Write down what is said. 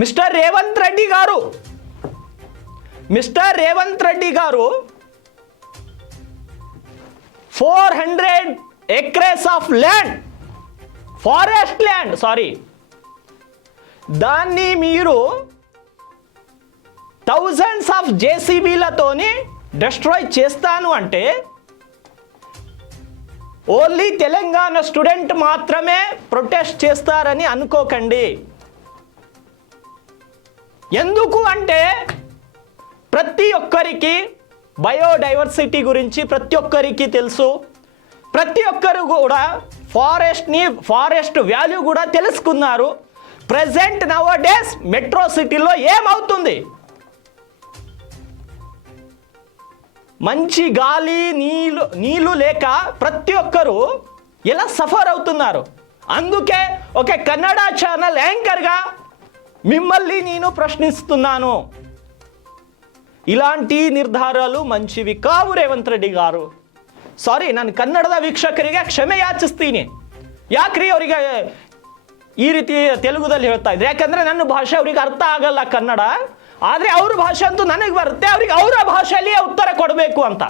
Mister Revanth Reddy గారు. Mister Revanth Reddy గారు four hundred acres of land forest land sorry. దాన్ని మీరు థౌజండ్స్ ఆఫ్ జేసీబీలతోని డిస్ట్రాయ్ చేస్తాను అంటే ఓన్లీ తెలంగాణ స్టూడెంట్ మాత్రమే ప్రొటెస్ట్ చేస్తారని అనుకోకండి. ఎందుకు అంటే ప్రతి ఒక్కరికి బయోడైవర్సిటీ గురించి ప్రతి ఒక్కరికి తెలుసు. ప్రతి ఒక్కరు కూడా ఫారెస్ట్ని ఫారెస్ట్ వాల్యూ కూడా తెలుసుకున్నారు. ప్రజెంట్ నవ డేస్ మెట్రో సిటీలో ఏమవుతుంది? మంచి గాలి నీళ్ళు నీళ్ళు లేక ప్రతి ఒక్కరూ ఎలా సఫర్ అవుతున్నారు? అందుకే ఒక కన్నడ ఛానల్ యాంకర్గా మిమ్మల్ని నేను ప్రశ్నిస్తున్నాను ಇಲಾಂಟಿ ನಿರ್ಧಾರಗಳು ಮಂಚಿವಿ ಕಾವು ರೇವಂತ್ ರೆಡ್ಡಿ ಗಾರು ಸಾರಿ ನಾನು ಕನ್ನಡದ ವೀಕ್ಷಕರಿಗೆ ಕ್ಷಮೆ ಯಾಚಿಸ್ತೀನಿ ಯಾಕ್ರಿ ಅವರಿಗೆ ಈ ರೀತಿ ತೆಲುಗುದಲ್ಲಿ ಹೇಳ್ತಾ ಇದ್ರೆ ಯಾಕಂದ್ರೆ ನನ್ನ ಭಾಷೆ ಅವ್ರಿಗೆ ಅರ್ಥ ಆಗಲ್ಲ ಕನ್ನಡ ಆದರೆ ಅವ್ರ ಭಾಷೆ ಅಂತೂ ನನಗೆ ಬರುತ್ತೆ ಅವ್ರಿಗೆ ಅವರ ಭಾಷೆಯಲ್ಲಿಯೇ ಉತ್ತರ ಕೊಡಬೇಕು ಅಂತ